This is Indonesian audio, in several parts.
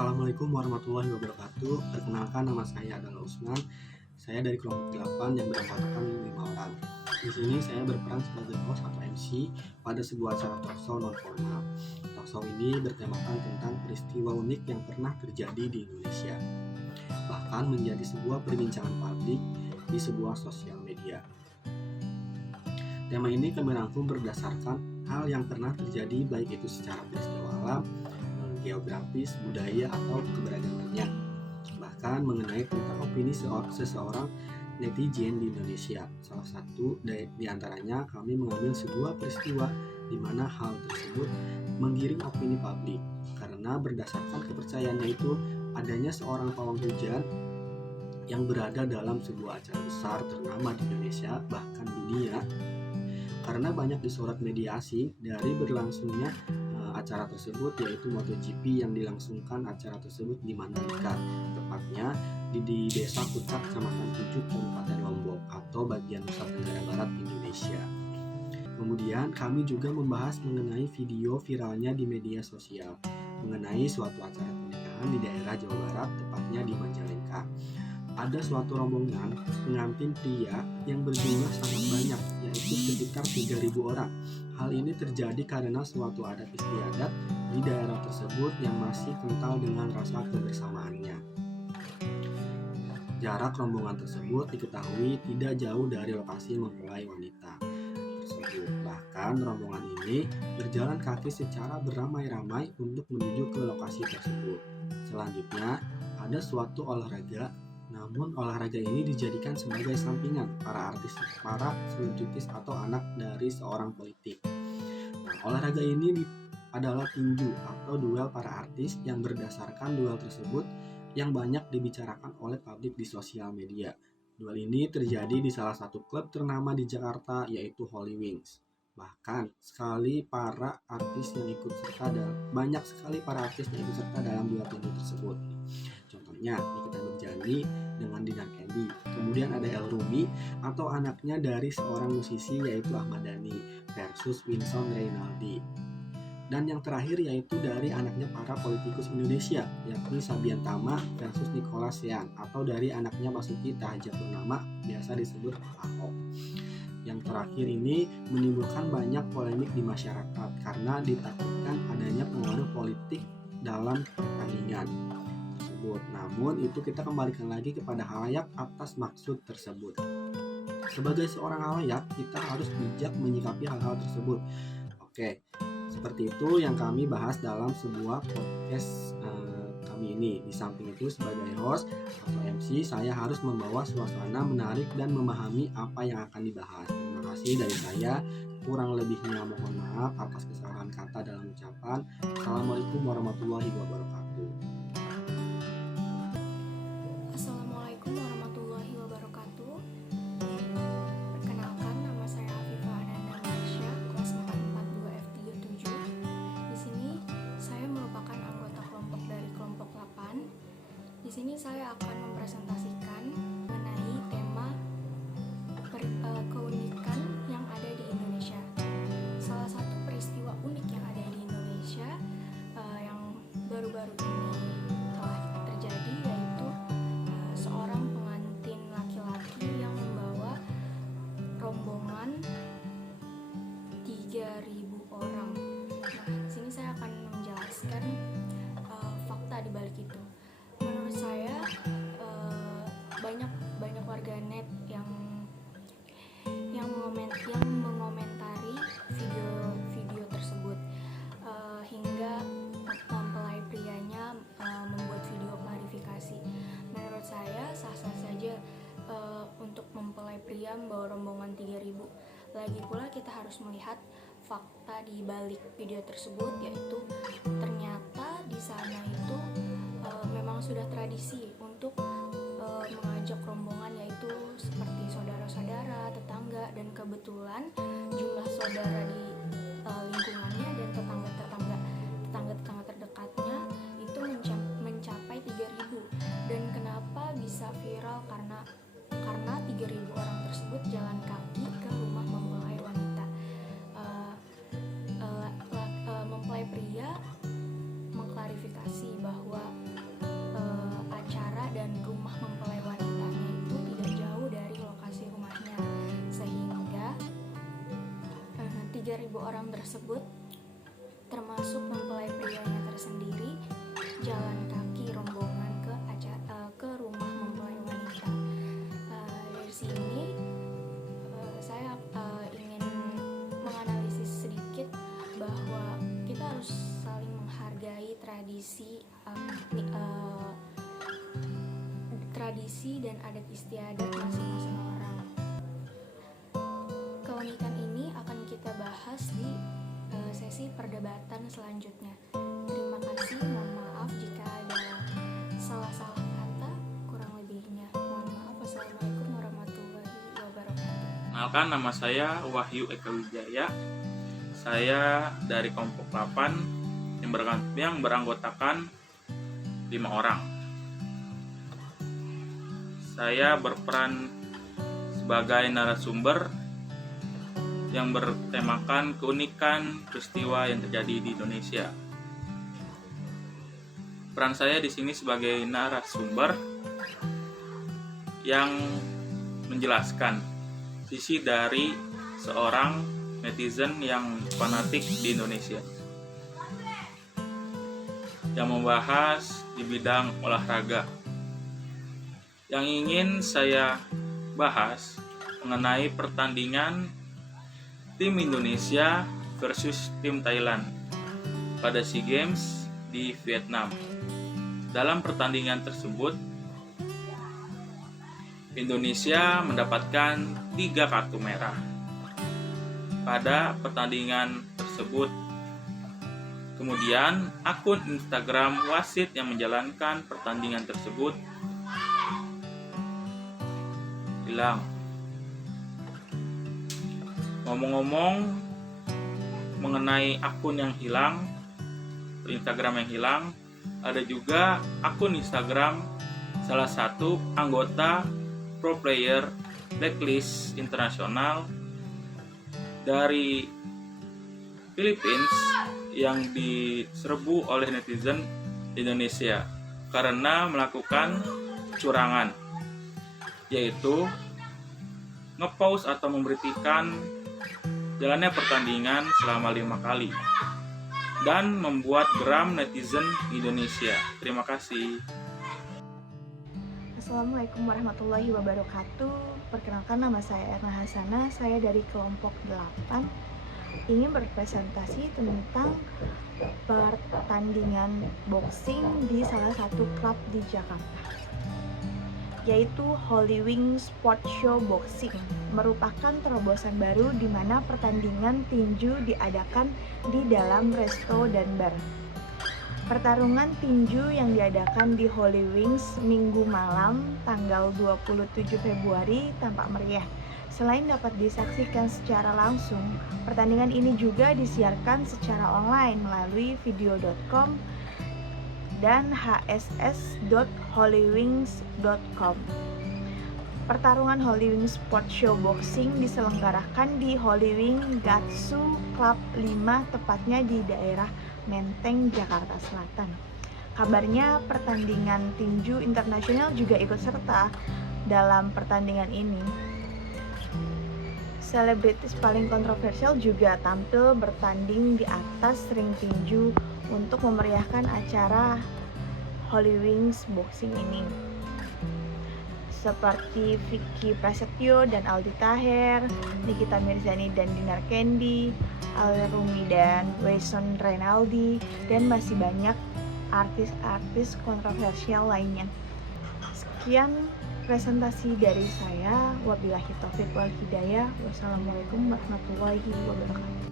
Assalamualaikum warahmatullahi wabarakatuh. Perkenalkan, nama saya adalah Usman. Saya dari kelompok 8 yang beranggotakan 5 orang. Di sini saya berperan sebagai host atau MC pada sebuah acara talkshow non formal. Talkshow ini bertemakan tentang peristiwa unik yang pernah terjadi di Indonesia, bahkan menjadi sebuah perbincangan publik di sebuah sosial media. Tema ini kami rangkum berdasarkan hal yang pernah terjadi, baik itu secara peristiwa alam, geografis, budaya, atau keberagamannya, bahkan mengenai tentang opini seseorang netizen di Indonesia. Salah satu di antaranya kami mengambil sebuah peristiwa di mana hal tersebut menggiring opini publik, karena berdasarkan kepercayaannya itu adanya seorang pawang hujan yang berada dalam sebuah acara besar ternama di Indonesia, bahkan dunia, karena banyak disorot media asing dari berlangsungnya acara tersebut, yaitu MotoGP yang dilangsungkan acara tersebut di Mandalika, tepatnya di Desa Kutak, Kecamatan Pucuk, Kabupaten Lombok, atau bagian Nusa Tenggara Barat, Indonesia. Kemudian kami juga membahas mengenai video viralnya di media sosial mengenai suatu acara pernikahan di daerah Jawa Barat, tepatnya di Majalengka. Ada suatu rombongan pengantin pria yang berjumlah sangat banyak, yaitu sekitar 3.000 orang. Hal ini terjadi karena suatu adat istiadat di daerah tersebut yang masih kental dengan rasa kebersamaannya. Jarak rombongan tersebut diketahui tidak jauh dari lokasi mempelai wanita tersebut. Bahkan rombongan ini berjalan kaki secara beramai-ramai untuk menuju ke lokasi tersebut. Selanjutnya, ada suatu olahraga, namun olahraga ini dijadikan sebagai sampingan para selebritis atau anak dari seorang politik. Nah, olahraga ini adalah tinju atau duel para artis, yang berdasarkan duel tersebut yang banyak dibicarakan oleh publik di sosial media. Duel ini terjadi di salah satu klub ternama di Jakarta, yaitu Holy Wings. Banyak sekali para artis yang ikut serta dalam duel tinju tersebut. Contohnya Nikita Mirzani dengan Dinar Candy. Kemudian ada El Rumi atau anaknya dari seorang musisi, yaitu Ahmad Dhani, versus Winston Reynaldi. Dan yang terakhir yaitu dari anaknya para politikus Indonesia, yakni Sabian Tama versus Nicholas Sean, atau dari anaknya Basuki Cahayapurnama, biasa disebut Ahok. Yang terakhir ini menimbulkan banyak polemik di masyarakat karena ditakutkan adanya pengaruh politik dalam pertandingan tersebut. Namun itu kita kembalikan lagi kepada halayak atas maksud tersebut. Sebagai seorang halayak, kita harus bijak menyikapi hal-hal tersebut. Oke, seperti itu yang kami bahas dalam sebuah podcast kami ini. Di samping itu, sebagai host atau MC, saya harus membawa suasana menarik dan memahami apa yang akan dibahas. Terima kasih dari saya. Kurang lebihnya mohon maaf atas kesalahan kata dalam ucapan. Assalamualaikum warahmatullahi wabarakatuh. Assalamualaikum warahmatullahi wabarakatuh. Perkenalkan, nama saya Afifah Ananda Marsha, kelas 442 F37. Di sini saya merupakan anggota kelompok dari kelompok 8. Di sini saya akan mempresentasikan mengenai tema keunikan yang ada di Indonesia. Salah satu peristiwa unik yang ada di Indonesia yang baru-baru ini telah terjadi, yaitu seorang pengantin laki-laki yang membawa rombongan 3.000 orang. Nah, di sini saya akan menjelaskan fakta di balik itu. Menurut saya banyak warganet yang mengomentari video tersebut, hingga mempelai prianya membuat video klarifikasi. Menurut saya sah-sah saja untuk mempelai pria membawa rombongan 3.000. Lagi pula kita harus melihat fakta di balik video tersebut, yaitu ternyata di sana itu memang sudah tradisi untuk mengajak rombongan, yaitu seperti saudara-saudara, tetangga, dan kebetulan jumlah saudara di lingkungannya dan tetangga terdekatnya itu mencapai 3.000. Dan kenapa bisa viral? Karena 3.000 orang tersebut jalan kaki ke rumah mempelai wanita. Mempelai pria mengklarifikasi bahwa 3.000 orang tersebut, termasuk mempelai prianya tersendiri, jalan kaki rombongan ke rumah mempelai wanita. Dari sini saya ingin menganalisis sedikit bahwa kita harus saling menghargai tradisi dan adat istiadat masing-masing orang. Keunikan ini akan kita bahas di sesi perdebatan selanjutnya. Terima kasih, mohon maaf jika ada salah-salah kata, kurang lebihnya mohon maaf. Wassalamualaikum warahmatullahi wabarakatuh. Kenalkan, nama saya Wahyu Eka Wijaya. Saya dari kelompok 8 yang beranggotakan 5 orang. Saya berperan sebagai narasumber yang bertemakan keunikan peristiwa yang terjadi di Indonesia. Peran saya di sini sebagai narasumber yang menjelaskan sisi dari seorang netizen yang fanatik di Indonesia, yang membahas di bidang olahraga. Yang ingin saya bahas mengenai pertandingan tim Indonesia versus tim Thailand pada SEA Games di Vietnam. Dalam pertandingan tersebut, Indonesia mendapatkan 3 kartu merah. Pada pertandingan tersebut, kemudian akun Instagram wasit yang menjalankan pertandingan tersebut hilang. Ngomong-ngomong mengenai akun yang hilang, Instagram yang hilang, ada juga akun Instagram salah satu anggota pro player Blacklist Internasional dari Philippines yang diserbu oleh netizen Indonesia karena melakukan kecurangan, yaitu ngepost atau memberitakan jalannya pertandingan selama 5 kali dan membuat geram netizen Indonesia. Terima kasih. Assalamualaikum warahmatullahi wabarakatuh. Perkenalkan, nama saya Erna Hasana. Saya dari kelompok 8 ingin berpresentasi tentang pertandingan boxing di salah satu klub di Jakarta, yaitu Holy Wing Sport Show Boxing. Merupakan terobosan baru di mana pertandingan tinju diadakan di dalam resto dan bar. Pertarungan tinju yang diadakan di Holy Wings Minggu malam tanggal 27 Februari tampak meriah. Selain dapat disaksikan secara langsung, pertandingan ini juga disiarkan secara online melalui video.com dan hss.holywings.com. Pertarungan Holy Wing Sport Show Boxing diselenggarakan di Holy Wing Gatsu Club 5, tepatnya di daerah Menteng, Jakarta Selatan. Kabarnya pertandingan tinju internasional juga ikut serta dalam pertandingan ini. Selebritis paling kontroversial juga tampil bertanding di atas ring tinju untuk memeriahkan acara Holy Wings Boxing ini, seperti Vicky Prasetyo dan Aldi Taher, Nikita Mirzani dan Dinar Kendi, Alrumi dan Wesson Reynaldi, dan masih banyak artis-artis kontroversial lainnya. Sekian presentasi dari saya. Wabillahi taufiq wal hidayah. Wassalamualaikum warahmatullahi wabarakatuh.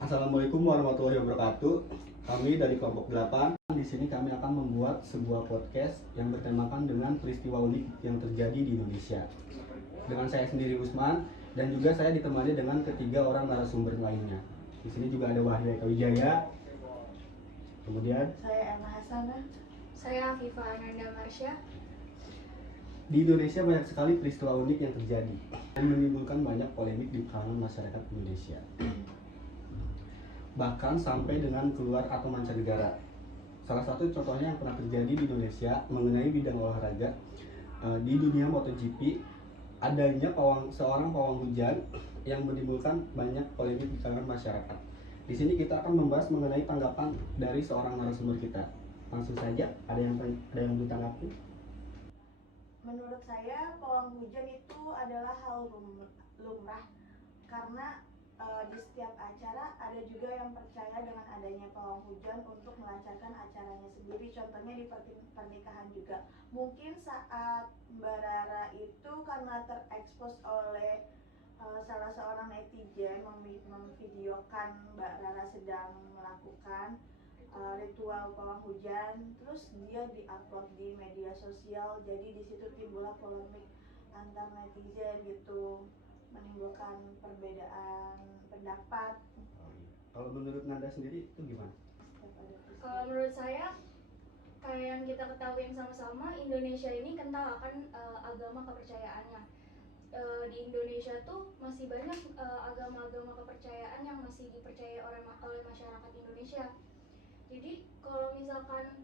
Assalamualaikum warahmatullahi wabarakatuh. Kami dari kelompok 8. Di sini kami akan membuat sebuah podcast yang bertemakan dengan peristiwa unik yang terjadi di Indonesia. Dengan saya sendiri, Usman, dan juga saya ditemani dengan ketiga orang narasumber lainnya. Di sini juga ada Wahyu Eka Wijaya. Kemudian Saya Erna Hasana. Saya Viva Ananda Marsha. di Indonesia banyak sekali peristiwa unik yang terjadi dan menimbulkan banyak polemik di kalangan masyarakat Indonesia. Bahkan sampai dengan keluar atau mancanegara. Salah satu contohnya yang pernah terjadi di Indonesia mengenai bidang olahraga di dunia MotoGP, adanya seorang pawang hujan yang menimbulkan banyak polemik di kalangan masyarakat. Di sini kita akan membahas mengenai tanggapan dari seorang narasumber kita. Langsung saja, ada yang ditanggapi? Menurut saya pawang hujan itu adalah hal lumrah karena di setiap acara ada juga yang percaya dengan adanya pawang hujan untuk melancarkan acaranya sendiri. Contohnya di pernikahan juga. Mungkin saat Mbak Rara itu karena terekspos oleh salah seorang netizen memvideokan Mbak Rara sedang melakukan ritual pawang hujan, terus dia diupload di media sosial, jadi di situ timbullah polemik antar netizen gitu, menimbulkan perbedaan pendapat. Kalau menurut Nanda sendiri itu gimana? Kalau menurut saya, kayak yang kita ketahui sama-sama, Indonesia ini kental akan agama kepercayaannya. Di Indonesia tuh masih banyak agama-agama kepercayaan yang masih dipercaya oleh masyarakat Indonesia. Jadi kalau misalkan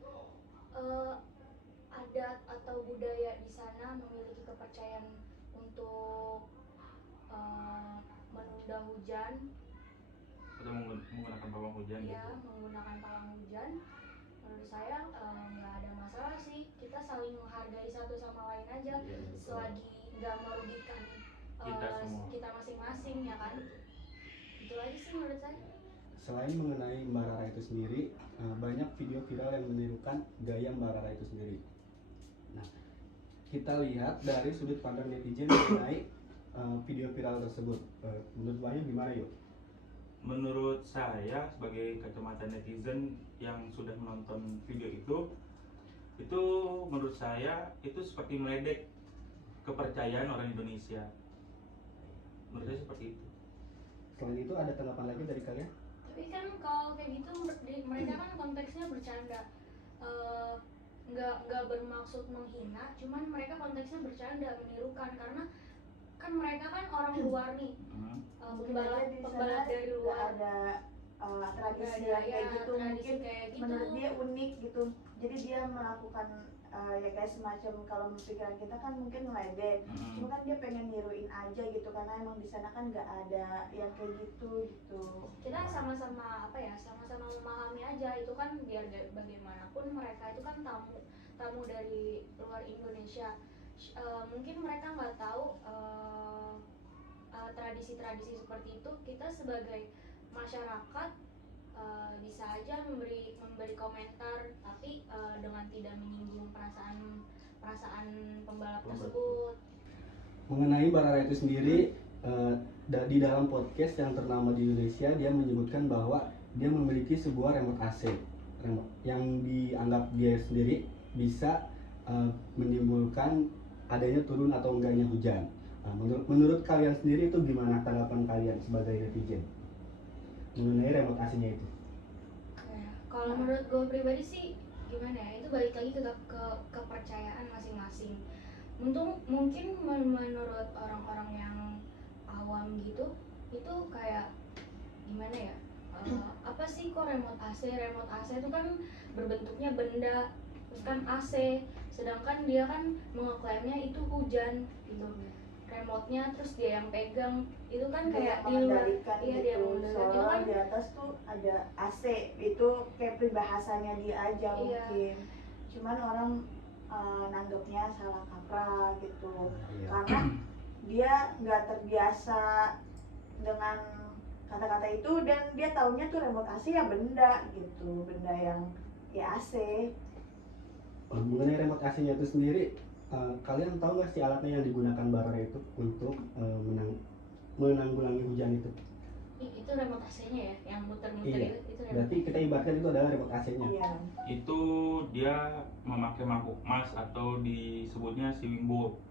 adat atau budaya di sana memiliki kepercayaan untuk menunda hujan atau menggunakan pawang hujan ya, gitu. menggunakan pawang hujan, menurut saya nggak ada masalah sih. Kita saling menghargai satu sama lain aja, selagi nggak merugikan kita masing-masing, ya kan. Itu aja sih menurut saya. Selain mengenai Mbak Rara itu sendiri, banyak video viral yang menirukan gaya Mbak Rara itu sendiri. Nah, kita lihat dari sudut pandang netizen mengenai video viral tersebut. Menurut Wahyu gimana yuk? Menurut saya sebagai kacamata netizen yang sudah menonton video itu menurut saya itu seperti meledek kepercayaan orang Indonesia. Menurut saya seperti itu. Selain itu ada tanggapan lagi dari kalian? Tapi kan kalau kayak gitu mereka kan konteksnya bercanda, nggak bermaksud menghina, cuman mereka konteksnya bercanda, menirukan, karena kan mereka kan orang luar nih, pembalap dari luar, ada tradisi yang kayak gitu, mungkin kayak gitu. menurut dia unik gitu, jadi dia melakukan ya kayak semacam, kalau pikiran kita kan mungkin ngeledek, cuma kan dia pengen niruin aja gitu, karena emang di sana kan nggak ada yang kayak gitu. Kita sama-sama sama-sama memahami aja, itu kan biar bagaimanapun mereka itu kan tamu dari luar Indonesia. Mungkin mereka nggak tahu tradisi-tradisi seperti itu. Kita sebagai masyarakat bisa aja memberi komentar, tapi dengan tidak menyinggung perasaan pembalap tersebut. Mengenai Mbak Rara itu sendiri, di dalam podcast yang ternama di Indonesia, dia menyebutkan bahwa dia memiliki sebuah remote AC yang dianggap dia sendiri bisa menimbulkan adanya turun atau enggaknya hujan. Menurut kalian sendiri itu gimana tanggapan kalian sebagai netizen mengenai remote AC-nya itu? Kalau menurut gue pribadi sih gimana ya, itu balik lagi ke kepercayaan masing-masing. Mungkin menurut orang-orang yang awam gitu, itu kayak gimana ya, apa sih kok remote AC itu kan berbentuknya benda, terus kan AC, sedangkan dia kan mengeklaimnya itu hujan gitu, remote-nya terus dia yang pegang, itu kan kayak di luar, iya dia mengendalikan, itu kan di atas tuh ada AC, itu kayak peribahasanya dia aja. Iya. Mungkin cuman orang nanggepnya salah kaprah gitu, karena dia nggak terbiasa dengan kata-kata itu, dan dia taunya tuh remote AC ya benda gitu, benda yang ya AC. Mengenai remote AC-nya itu sendiri, kalian tahu nggak sih alatnya yang digunakan Mbak Rara itu untuk menanggulangi hujan itu? Itu remote AC-nya ya, yang muter-muter. Iya. Itu remote. Berarti kita ibaratkan itu adalah remote AC-nya. Iya. Itu dia memakai mangkuk emas atau disebutnya swimming bowl.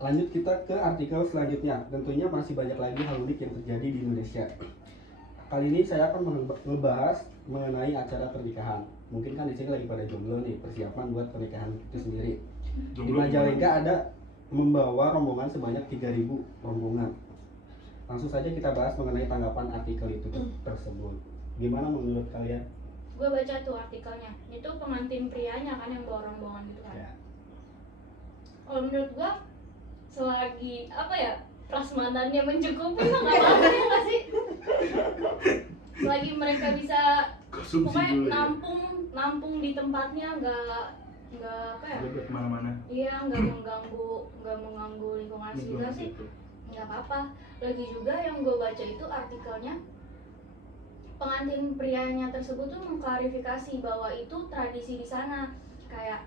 Lanjut kita ke artikel selanjutnya. Tentunya masih banyak lagi hal unik yang terjadi di Indonesia. Kali ini saya akan membahas mengenai acara pernikahan. Mungkin kan di sini lagi pada jomblo nih, persiapan buat pernikahan itu sendiri. Di Majalengka ada membawa rombongan sebanyak 3.000 rombongan. Langsung saja kita bahas mengenai tanggapan artikel itu tersebut. Gimana menurut kalian? Gue baca tuh artikelnya, itu pengantin prianya kan yang bawa rombongan gitu kan. Ya. Kalau menurut gue, selagi prasmanannya mencukupi mah nggak apa-apa ya nggak sih? Selagi mereka bisa Konsumsi pokoknya dulu ya. nampung di tempatnya, nggak apa ya? Udah kemana-mana. Iya, nggak mengganggu lingkungan sekitar sih, Gitu. nggak apa-apa. Lagi juga yang gue baca itu artikelnya, pengantin prianya tersebut tuh mengklarifikasi bahwa itu tradisi di sana, kayak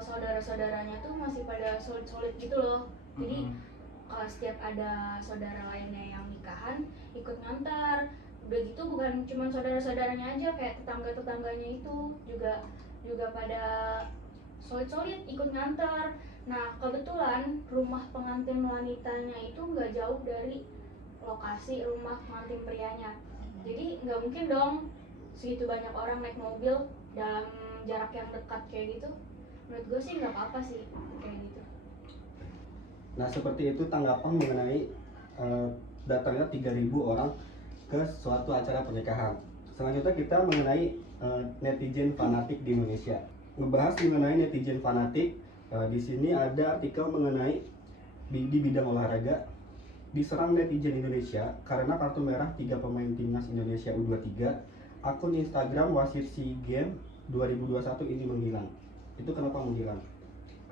saudara-saudaranya tuh masih pada solid-solid gitu loh. Jadi kalau setiap ada saudara lainnya yang nikahan ikut ngantar, udah gitu bukan cuma saudara-saudaranya aja, kayak tetangga-tetangganya itu juga pada solid-solid ikut ngantar. Nah kebetulan rumah pengantin wanitanya itu nggak jauh dari lokasi rumah pengantin prianya, jadi nggak mungkin dong segitu banyak orang naik mobil dalam jarak yang dekat kayak gitu. Menurut gue sih nggak apa-apa sih kayak gitu. Nah, seperti itu tanggapan mengenai datangnya 3.000 orang ke suatu acara pernikahan. Selanjutnya kita mengenai netizen fanatik di Indonesia. Ngebahas mengenai netizen fanatik, di sini ada artikel mengenai di bidang olahraga. Diserang netizen Indonesia karena kartu merah 3 pemain timnas Indonesia U23. Akun Instagram wasit SEA Games 2021 ini menghilang. Itu kenapa menghilang?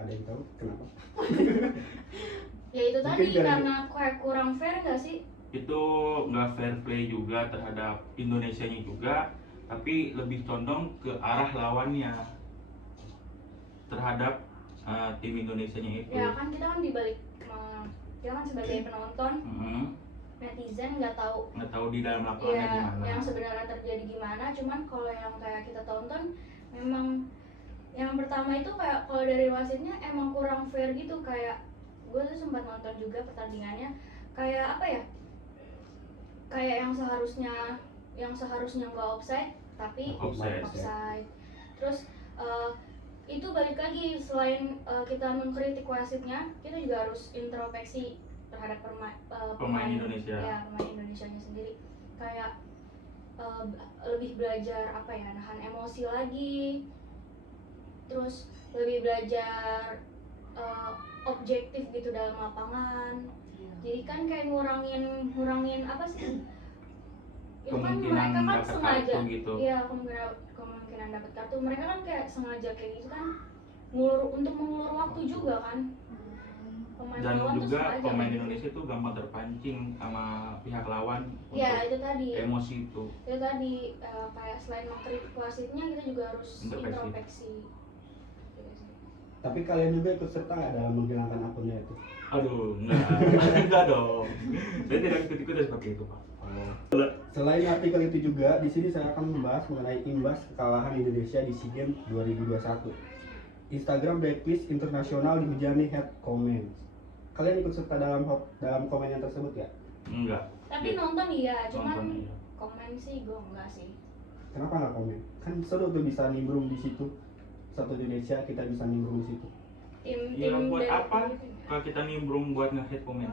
Ada yang tahu kenapa? Ya itu Mungkin tadi dari- karena kayak kurang fair nggak sih? Itu nggak fair play juga terhadap Indonesianya juga, tapi lebih condong ke arah lawannya terhadap tim Indonesianya itu. Ya kan kita kan dibalik, kita kan sebagai penonton, netizen nggak tahu Nggak tahu di dalam lapangannya ya gimana. yang sebenarnya terjadi gimana. Cuman kalau yang kayak kita tonton, memang yang pertama itu kayak kalau dari wasitnya emang kurang fair gitu. Kayak gue tuh sempat nonton juga pertandingannya, kayak apa ya, kayak yang seharusnya nggak offside tapi offside. Terus itu balik lagi, selain kita mengkritik wasitnya, kita juga harus introspeksi terhadap Pemain Indonesia. Ya, pemain Indonesianya sendiri. Kayak lebih belajar apa ya, nahan emosi lagi. Terus lebih belajar objektif gitu dalam lapangan. Jadi kan kayak ngurangin apa sih? Itu kan Kemungkinan mereka kan dapat sengaja. kartu gitu. Iya, kemungkinan dapat kartu. Mereka kan kayak sengaja kayak gitu kan, untuk mengulur waktu juga kan. Pemain Dan lawan tuh juga sengaja pemain kayak gitu. Indonesia itu gampang terpancing sama pihak lawan Ya untuk itu tadi. emosi itu. Itu tadi kayak selain mengkritik wasitnya, kita juga harus Introspeksi. introspeksi. Gitu sih. Tapi kalian juga ikut serta nggak dalam menghilangkan akunnya itu? Aduh, enggak, enggak dong. Saya tidak ikut-ikutan seperti itu, Pak. Selain artikel itu juga, di sini saya akan membahas mengenai imbas kekalahan Indonesia di SEA Games 2021. Instagram Blacklist Internasional dihujani hate comments. Kalian ikut serta dalam komen yang tersebut ya? Enggak. Tapi nonton iya, cuman Nonton, iya. komen sih gue enggak sih. Kenapa nggak komen? Kan seru tuh bisa nimbrung di situ. Satu Indonesia kita bisa nimbrung di situ. Tim Ya buat dari apa? Filipina. Kalau kita nimbrung buat nge-hate komen.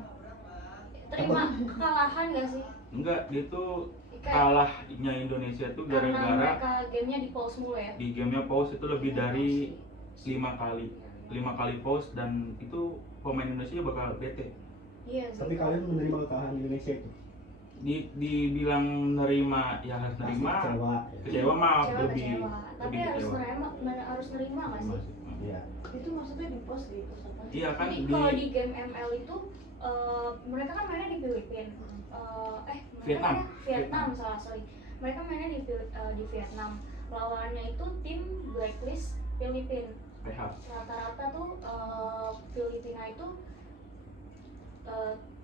Terima kekalahan gak sih? Enggak, dia tuh Kayak kalahnya Indonesia tuh karena gara-gara mereka gamenya di pause mulu ya. di gamenya pause itu lebih dari 5 kali pause, dan itu pemain Indonesia bakal bete. Iya sih. Tapi kalian menerima kekalahan Indonesia itu? Dibilang nerima ya harus Pasti nerima. kecewa. Kecewa mah lebih Kecewa. Tapi harus kecewa. harus nerima gak sih? Iya. Itu maksudnya di post gitu apa? Iya kan Jadi kalau di game ML itu mereka kan mainnya di Filipina. Mereka Vietnam. mainnya Vietnam, sorry. Mereka mainnya di Vietnam. Lawannya itu tim Blacklist Filipina. PH. Rata-rata tuh Filipina itu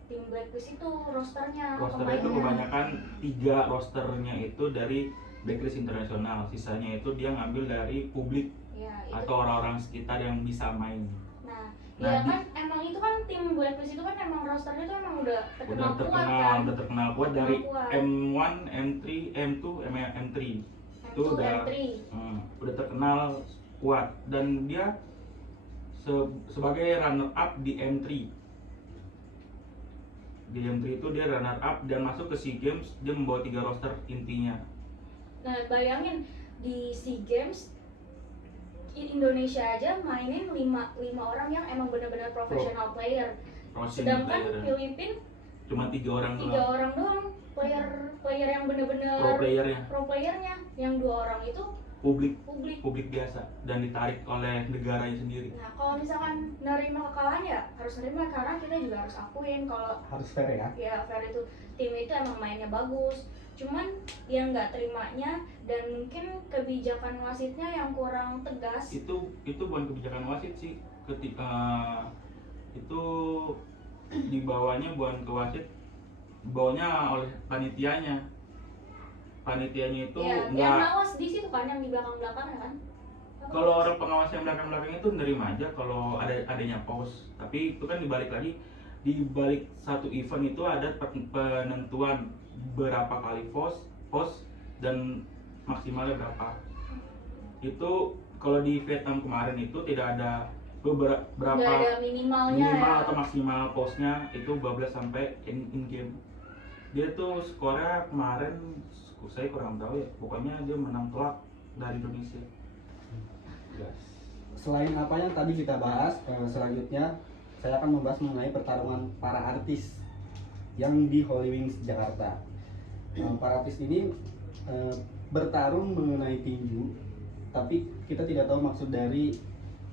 tim Blacklist itu rosternya Rosternya itu pemainnya. kebanyakan 3 rosternya itu dari Blacklist internasional, sisanya itu dia ngambil dari publik Ya, itu. atau orang-orang sekitar yang bisa main. Nah, Nah, ya kan emang itu kan tim Blacklist itu kan emang rosternya tuh emang udah terkenal kuat kan. Udah terkenal kuat Terkenal dari kuat. M1, M3, M2, M3 itu M2, udah M3. udah terkenal kuat, dan dia sebagai runner up di M3. Di M3 itu dia runner up dan masuk ke SEA Games, dia membawa 3 roster intinya. Nah, bayangin di SEA Games Indonesia aja mainin 5 orang yang emang benar-benar professional player. Rosin sedangkan player. Filipina Cuma 3 orang 3 doang. orang doang player yang bener-bener Pro playernya pro playernya, yang 2 orang itu publik publik. biasa dan ditarik oleh negaranya sendiri. Nah kalau misalkan nerima kekalahan ya harus nerima, karena kita juga harus akuin kalau Harus fair ya. ya fair itu tim itu emang mainnya bagus, cuman yang nggak terimanya dan mungkin kebijakan wasitnya yang kurang tegas. Itu bukan kebijakan wasit sih, ketika itu dibawanya bukan ke wasit, dibawanya oleh panitianya itu Ya, yang enggak. ngawas di situ kan, yang di belakang ya kan. Kalau orang pengawas yang belakang itu nerima aja kalau adanya pause, tapi itu kan dibalik lagi, di balik satu event itu ada penentuan berapa kali pause dan maksimalnya berapa. Itu kalau di Vietnam kemarin itu tidak ada berapa nggak ada minimalnya minimal ya. atau maksimal pause-nya, itu 12 sampai in game. Dia tuh skornya kemarin saya kurang tahu ya, pokoknya dia menang telak dari Indonesia. Selain apa yang tadi kita bahas, selanjutnya saya akan membahas mengenai pertarungan para artis yang di Holy Wings Jakarta. Para artis ini bertarung mengenai tinju, tapi kita tidak tahu maksud dari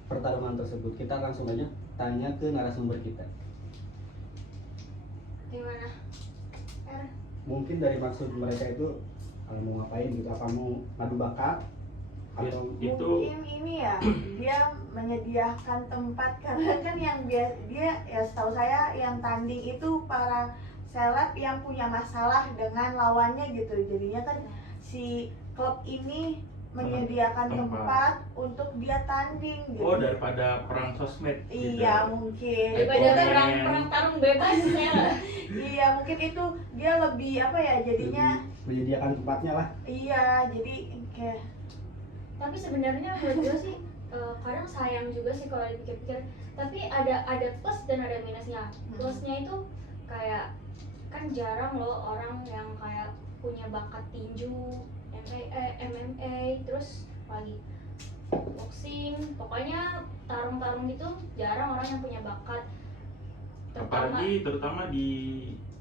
pertarungan tersebut. Kita langsung aja tanya ke narasumber kita. Gimana? Mungkin dari maksud mereka itu mau ngapain gitu, apa mau ngadu bakat atau Itu mungkin ini ya, dia menyediakan tempat, karena kan yang dia ya setahu saya yang tanding itu para seleb yang punya masalah dengan lawannya gitu, jadinya kan si klub ini menyediakan tempat untuk dia tanding gitu. oh daripada perang sosmed gitu. Iya mungkin. Daripada Komen. perang tarung bebas ya. Iya mungkin itu dia lebih apa ya jadinya. lebih menyediakan tempatnya lah. Iya jadi kayak. Tapi sebenarnya menurut gue sih kadang sayang juga sih kalau dipikir-pikir. Tapi ada plus dan ada minusnya. Plusnya itu kayak kan jarang loh orang yang kayak punya bakat tinju, MMA, terus lagi boxing, pokoknya tarung-tarung itu jarang orang yang punya bakat. Terutama di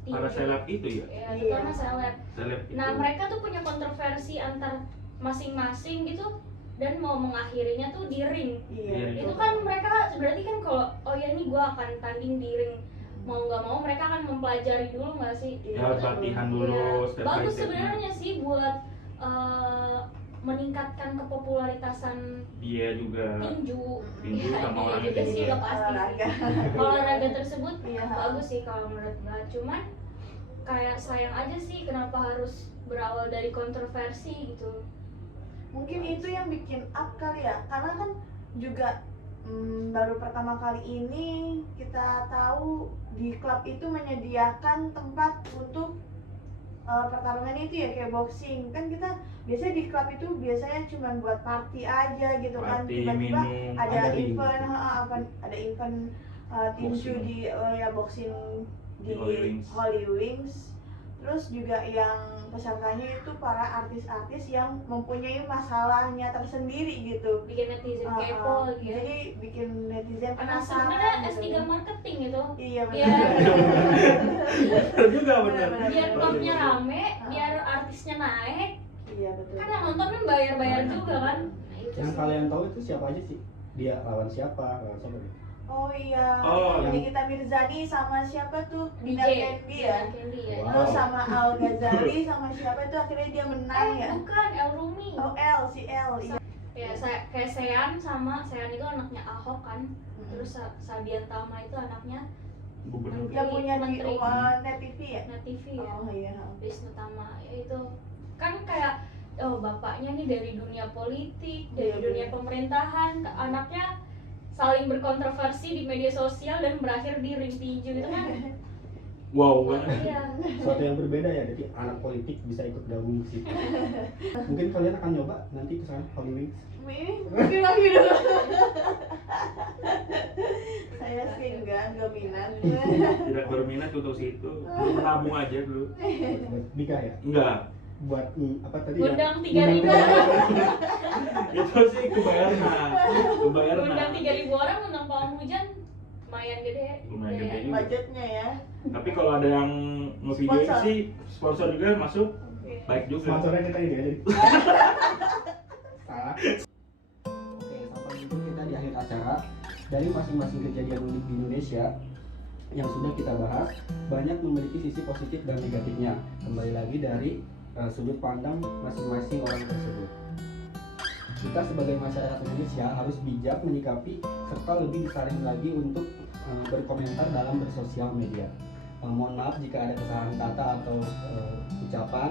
para tinju. seleb itu ya. Ya, terutama seleb. Seleb itu. Nah mereka tuh punya kontroversi antar masing-masing gitu dan mau mengakhirinya tuh di ring. Iya. Itu kan mereka berarti kan kalau oh ya ini gue akan tanding di ring, mau nggak mau mereka akan mempelajari dulu nggak sih? Ya harus latihan dulu Iya. step by Bagus stepnya. sebenarnya sih buat meningkatkan kepopularitasan Dia juga tinju. tinju Ya, sama iya orang juga tinju sih ya. udah pasti sih. Olahraga. Olahraga tersebut Iya. bagus sih kalau menurut gue. Cuman kayak sayang aja sih kenapa harus berawal dari kontroversi gitu. Mungkin itu yang bikin up kali ya, karena kan juga baru pertama kali ini kita tahu di klub itu menyediakan tempat untuk pertarungan itu ya kayak boxing. Kan kita biasanya di klub itu biasanya cuma buat party aja gitu kan, Party, tiba-tiba minum. ada Ada ring. event ada event tinju Boxing. di ya boxing Di Holy Wings. Holy Wings. Terus juga yang pesertanya itu para artis-artis yang mempunyai masalahnya tersendiri gitu. Bikin netizen Uh, kepo gitu ya. Jadi bikin netizen Karena penasaran sebenarnya gitu. S3 marketing gitu. Iya Biar Bener juga bener. Bener-bener. biar klubnya Iya. rame, biar artisnya naik. Iya betul. Kan yang nonton kan bayar-bayar juga kan. Nah, itu Yang sih. kalian tahu itu siapa aja sih? Dia lawan siapa? Oh iya. Oh, Jadi yang- kita Mirzani sama siapa tuh? DJ Dinar Candy ya. Dinar Candy ya. Wow. Terus sama Al Ghazali sama siapa itu akhirnya dia menang ya. Bukan El Rumi. Oh L si L iya. Ya saya kayak Sean itu anaknya Ahok kan. Terus Sabian Tama itu anaknya Gubernur. Yang punya di Menteri. Net TV ya. Net TV ya. Oh iya. Wisnu Tama ya itu kan kayak oh bapaknya nih dari dunia politik, dari Iya, dunia bener. pemerintahan, anaknya saling berkontroversi di media sosial dan berakhir di ring tinju itu kan. Wow banget. Iya. Suatu yang berbeda ya, jadi anak politik bisa ikut gabung ke situ. Mungkin kalian akan nyoba nanti ke sana Holy Wings. Mungkin lagi dulu. Saya sih enggak minat. Tidak berminat untuk situ. Dulu menabung aja dulu. Buat nikah ya? Enggak. Buat apa tadi? Undang ya? 3.000 Itu sih kebayarna. Undang 3.000 orang, undang pawang hujan lumayan gede. Lumayan gede juga. budgetnya ya. Tapi kalau ada yang ngevideoin Sponsor. sih sponsor juga masuk, Oke. baik juga. Sponsornya kita ini aja. Salah. Oke, sampai itu kita di akhir acara. Dari masing-masing kejadian unik di Indonesia yang sudah kita bahas, banyak memiliki sisi positif dan negatifnya. Kembali lagi dari sudut pandang masing-masing orang tersebut. Kita sebagai masyarakat Indonesia harus bijak menyikapi serta lebih disaring lagi untuk berkomentar dalam bersosial media. Mohon maaf jika ada kesalahan kata atau ucapan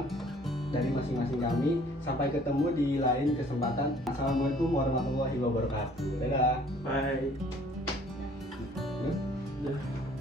dari masing-masing kami. Sampai ketemu di lain kesempatan. Assalamualaikum warahmatullahi wabarakatuh. Dadah. Bye. Udah?